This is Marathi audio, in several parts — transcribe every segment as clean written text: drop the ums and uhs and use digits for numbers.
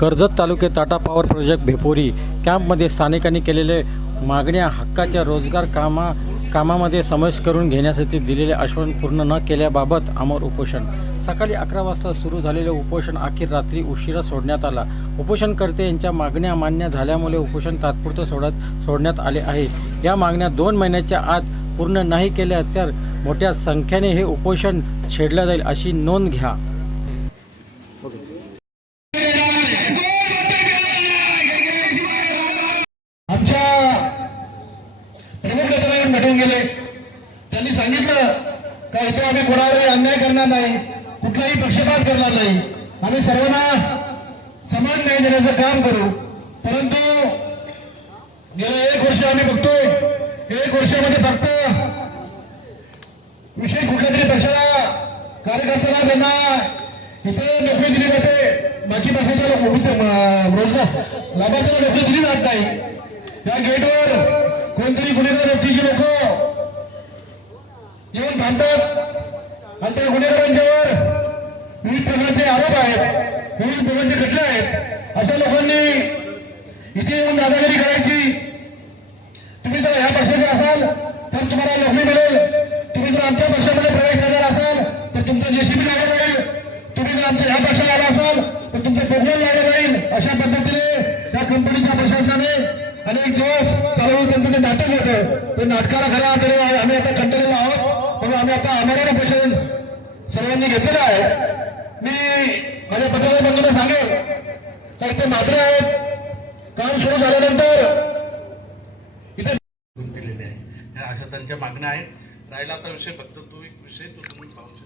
कर्जत तालुक्यात टाटा पॉवर प्रोजेक्ट भेपोरी कॅम्पमध्ये स्थानिकांनी केलेले मागण्या हक्काच्या रोजगार कामामध्ये समावेश करून घेण्यासाठी दिलेले आश्वासन पूर्ण न केल्याबाबत आमर उपोषण। सकाळी 11 वाजता सुरू झालेले उपोषण अखेर रात्री उशिरा सोडण्यात आला। उपोषणकर्ते यांच्या मागण्या मान्य झाल्यामुळे उपोषण तात्पुरते सोडण्यात आले आहे। या मागण्या 2 महिन्याच्या आत पूर्ण नाही केल्या तर मोठ्या संख्येने हे उपोषण छेडले जाईल अशी नोंद घ्या। भेटून गेले, त्यांनी सांगितलं का इथे आम्ही कोणावरही अन्याय करणार नाही, कुठलाही पक्षपात करणार नाही, आम्ही सर्वांना समान न्याय देण्याचं काम करू। परंतु गेल्या 1 वर्ष आम्ही बघतोय, 1 वर्षामध्ये फक्त विषय कुठल्या तरी पक्षाला कार्यकर्त्यांना त्यांना इथे नोकरी दिली जाते, बाकी पक्षाच्या रोजगार लाभार्थ्यांना नोकरी दिली जात नाही। या गेटवर कोणतरी गुन्हेगार व्यक्तीची लोक येऊन थांबतात आणि त्या गुन्हेगारांच्यावर विविध प्रकारचे आरोप आहेत, विविध प्रकारचे खटले आहेत। अशा लोकांनी इथे येऊन दादागिरी करायची। तुम्ही जर ह्या पक्षाचे असाल तर तुम्हाला नोकरी मिळेल, तुम्ही जर आमच्या पक्षामध्ये प्रवेश करणार असाल तर तुमचं जेसीबी लागलं जाईल, तुम्ही जर आमच्या ह्या पक्षाला आला असाल तर तुमचं पोगल लागलं जाईल। अशा पद्धतीने त्या कंपनीच्या प्रशासनाने अनेक दिवस चालवून त्यांचं ते नाटक होतं, ते नाटकाला खऱ्या अर्थाने आम्ही आता कंटाळलेलो आहोत, म्हणून आम्ही आता आम्हाला उपोषण सर्वांनी घेतलेलं आहे। मी माझ्या पत्रकार बंधूंना सांगेल तर इथे मात्र आहेत, काम सुरू झाल्यानंतर इथे केलेले आहे, अशा त्यांच्या मागण्या आहेत। राहिला आता विषय फक्त तो एक विषय तो तुम्ही पाहू शकता।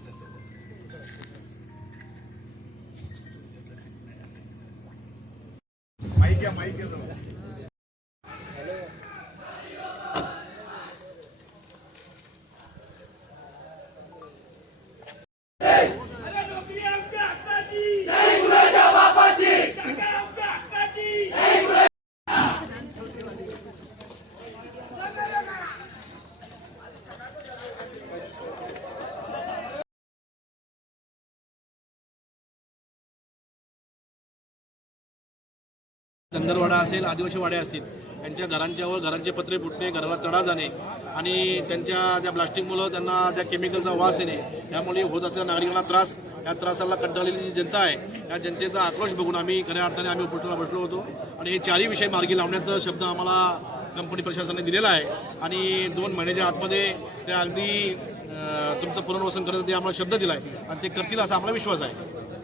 धनगरवाडा असेल, आदिवासी वाडे असतील, यांच्या घरांचे पत्रे फुटणे, घराला तडा जाणे आणि त्यांच्या त्या ब्लास्टिंगमुळे त्यांना त्या केमिकलचा वास येणे, यामुळे होत असलेल्या नागरिकांना त्रास, या त्रासाला कंटाळलेली जी जनता आहे या जनतेचा आक्रोश बघून आम्ही खऱ्या अर्थाने आम्ही उपोषणाला बसलो होतो आणि हे 4ही विषय मार्गी लावण्याचा शब्द आम्हाला कंपनी प्रशासनाने दिलेला आहे आणि 2 महिन्याच्या आतमध्ये ते अगदी तुमचं पुनर्वसन करण्यासाठी आम्हाला शब्द दिला आहे आणि ते करतील असा आम्हाला विश्वास आहे।